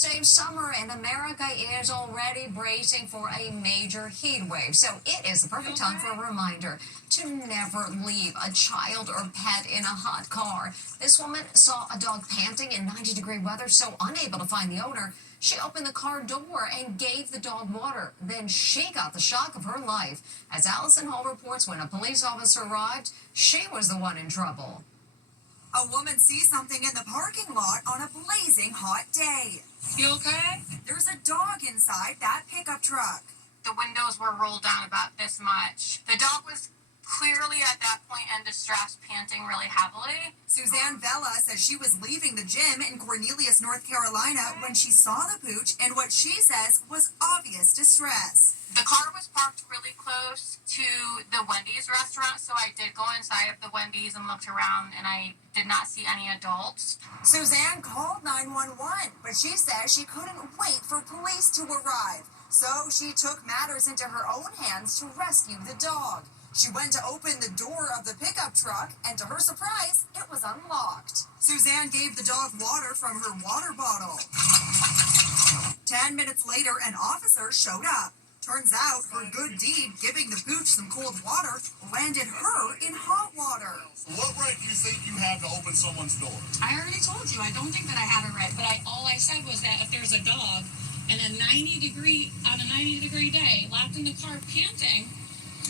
Same summer and America is already bracing for a major heat wave. So it is the perfect time for a reminder to never leave a child or pet in a hot car. This woman saw a dog panting in 90-degree weather, so unable to find the owner, she opened the car door and gave the dog water. Then she got the shock of her life. As Allison Hall reports, when a police officer arrived, she was the one in trouble. A woman sees something in the parking lot on a blazing hot day. You okay? There's a dog inside that pickup truck. The windows were rolled down about this much. The dog was clearly at that point in distress, panting really heavily. Suzanne Vela says she was leaving the gym in Cornelius, North Carolina when she saw the pooch and what she says was obvious distress. The car was parked really close to the Wendy's restaurant, so I did go inside of the Wendy's and looked around, and I did not see any adults. Suzanne called 911, but she says she couldn't wait for police to arrive. So she took matters into her own hands to rescue the dog. She went to open the door of the pickup truck, and to her surprise, it was unlocked. Suzanne gave the dog water from her water bottle. 10 minutes later, an officer showed up. Turns out her good deed, giving the pooch some cold water, landed her in hot water. What right do you think you have to open someone's door? I already told you, I don't think that I had a right, but all I said was that if there's a dog and on a 90-degree day, locked in the car panting,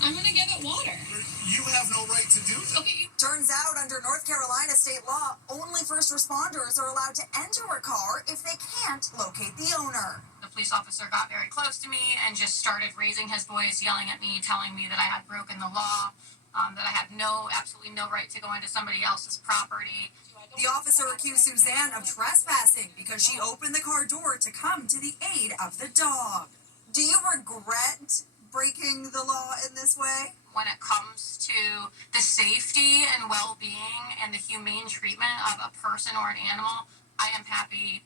I'm going to give it water. You have no right to do that. Okay. Turns out, under North Carolina state law, only first responders are allowed to enter a car if they can't locate the owner. The police officer got very close to me and just started raising his voice, yelling at me, telling me that I had broken the law, that I had absolutely no right to go into somebody else's property. The officer accused Suzanne of trespassing because she opened the car door to come to the aid of the dog. Do you regret breaking the law in this way? When it comes to the safety and well-being and the humane treatment of a person or an animal, I am happy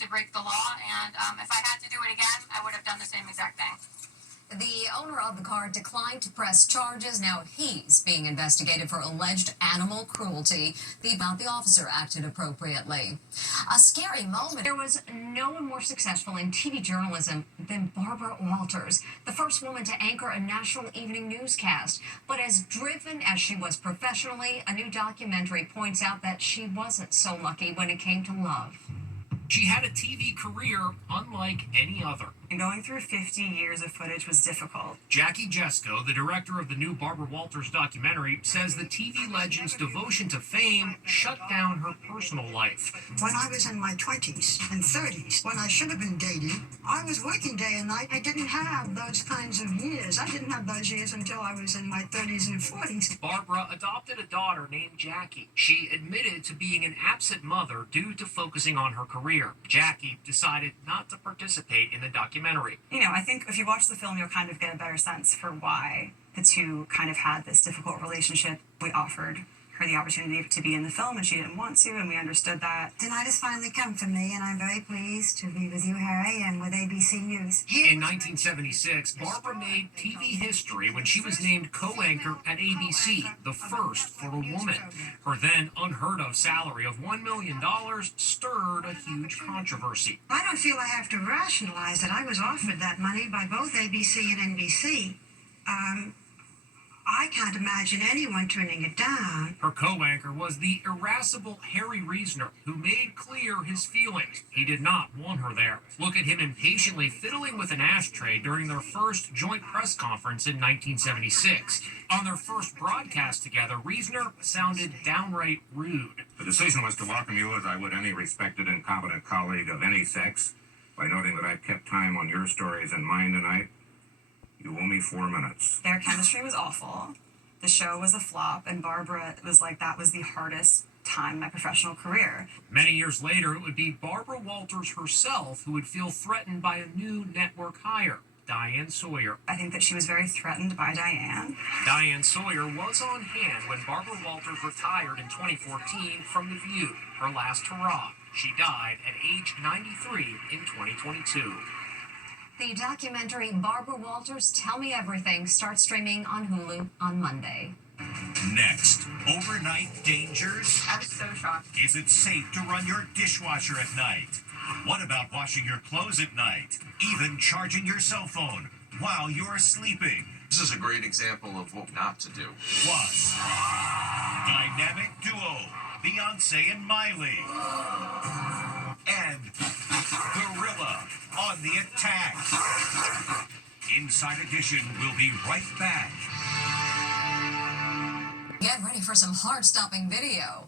to break the law, and if I had to do it again, I would have done the same exact thing. The owner of the car declined to press charges. Now he's being investigated for alleged animal cruelty. The officer acted appropriately. A scary moment. There was no one more successful in TV journalism than Barbara Walters, the first woman to anchor a national evening newscast. But as driven as she was professionally, a new documentary points out that she wasn't so lucky when it came to love. She had a TV career unlike any other. And going through 50 years of footage was difficult. Jackie Jesko, the director of the new Barbara Walters documentary, says the TV legend's devotion to fame shut down her personal life. When I was in my 20s and 30s, when I should have been dating, I was working day and night. I didn't have those kinds of years. I didn't have those years until I was in my 30s and 40s. Barbara adopted a daughter named Jackie. She admitted to being an absent mother due to focusing on her career. Jackie decided not to participate in the documentary. You know, I think if you watch the film, you'll kind of get a better sense for why the two kind of had this difficult relationship. We offered her the opportunity to be in the film, and she didn't want to, and we understood that. Tonight has finally come for me, and I'm very pleased to be with you, Harry, and with ABC News. In 1976, Barbara made TV history when she was named co-anchor at ABC, the first for a woman. Her then unheard-of salary of $1 million stirred a huge controversy. I don't feel I have to rationalize that I was offered that money by both ABC and NBC. I can't imagine anyone turning it down. Her co-anchor was the irascible Harry Reasoner, who made clear his feelings. He did not want her there. Look at him impatiently fiddling with an ashtray during their first joint press conference in 1976. On their first broadcast together, Reasoner sounded downright rude. The decision was to welcome you as I would any respected and competent colleague of any sex. By noting that I've kept time on your stories and mine tonight, you owe me 4 minutes. Their chemistry was awful. The show was a flop, and Barbara was like, that was the hardest time in my professional career. Many years later, it would be Barbara Walters herself who would feel threatened by a new network hire, Diane Sawyer. I think that she was very threatened by Diane. Diane Sawyer was on hand when Barbara Walters retired in 2014 from The View, her last hurrah. She died at age 93 in 2022. The documentary Barbara Walters, Tell Me Everything starts streaming on Hulu on Monday. Next, overnight dangers. I was so shocked. Is it safe to run your dishwasher at night? What about washing your clothes at night? Even charging your cell phone while you're sleeping. This is a great example of what not to do. Plus, dynamic duo, Beyonce and Miley. And Gorilla on the attack. Inside Edition will be right back. Get ready for some heart-stopping video.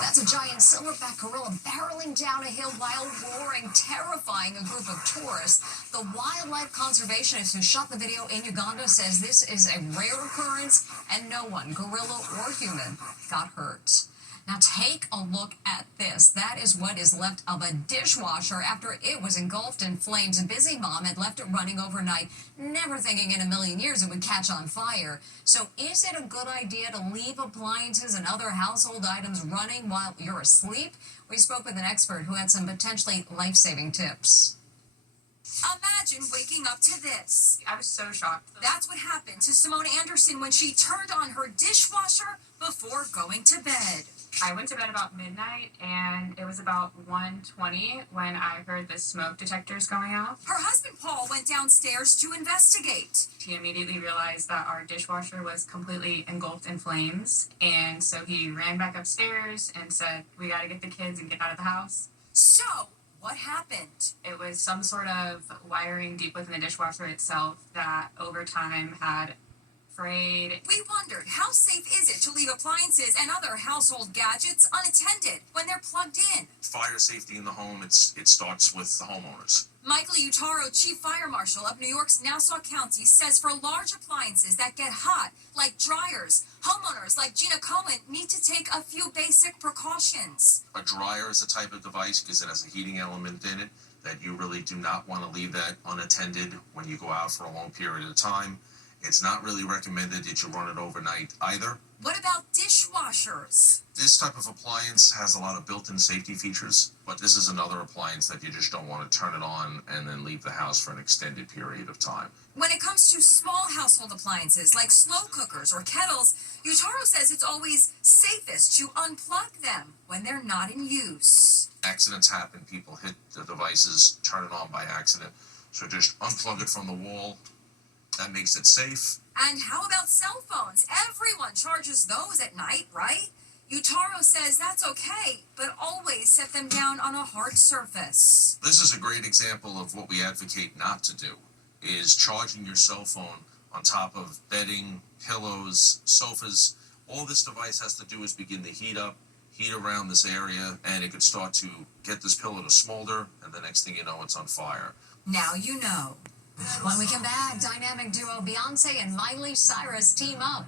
That's a giant silverback gorilla barreling down a hill while roaring, terrifying a group of tourists. The wildlife conservationist who shot the video in Uganda says this is a rare occurrence and no one, gorilla or human, got hurt. Now take a look at this. That is what is left of a dishwasher after it was engulfed in flames. A busy mom had left it running overnight, never thinking in a million years it would catch on fire. So is it a good idea to leave appliances and other household items running while you're asleep? We spoke with an expert who had some potentially life-saving tips. Imagine waking up to this. I was so shocked. That's what happened to Simone Anderson when she turned on her dishwasher before going to bed. I went to bed about midnight, and it was about 1:20 when I heard the smoke detectors going off. Her husband Paul went downstairs to investigate. He immediately realized that our dishwasher was completely engulfed in flames, and so he ran back upstairs and said, "We got to get the kids and get out of the house." So, what happened? It was some sort of wiring deep within the dishwasher itself that over time had frayed. We wondered, how safe is it to leave appliances and other household gadgets unattended when they're plugged in? Fire safety in the home, it starts with the homeowners. Michael Utaro, Chief Fire Marshal of New York's Nassau County, says for large appliances that get hot, like dryers, homeowners like Gina Cohen need to take a few basic precautions. A dryer is a type of device because it has a heating element in it that you really do not want to leave that unattended when you go out for a long period of time. It's not really recommended that you run it overnight either. What about dishwashers? This type of appliance has a lot of built-in safety features, but this is another appliance that you just don't want to turn it on and then leave the house for an extended period of time. When it comes to small household appliances like slow cookers or kettles, Utaro says it's always safest to unplug them when they're not in use. Accidents happen, people hit the devices, turn it on by accident, so just unplug it from the wall. That makes it safe. And how about cell phones? Everyone charges those at night, right? Utaro says that's okay, but always set them down on a hard surface. This is a great example of what we advocate not to do, is charging your cell phone on top of bedding, pillows, sofas. All this device has to do is begin to heat around this area, and it could start to get this pillow to smolder, and the next thing you know, it's on fire. Now you know. When we come back, dynamic duo Beyonce and Miley Cyrus team up.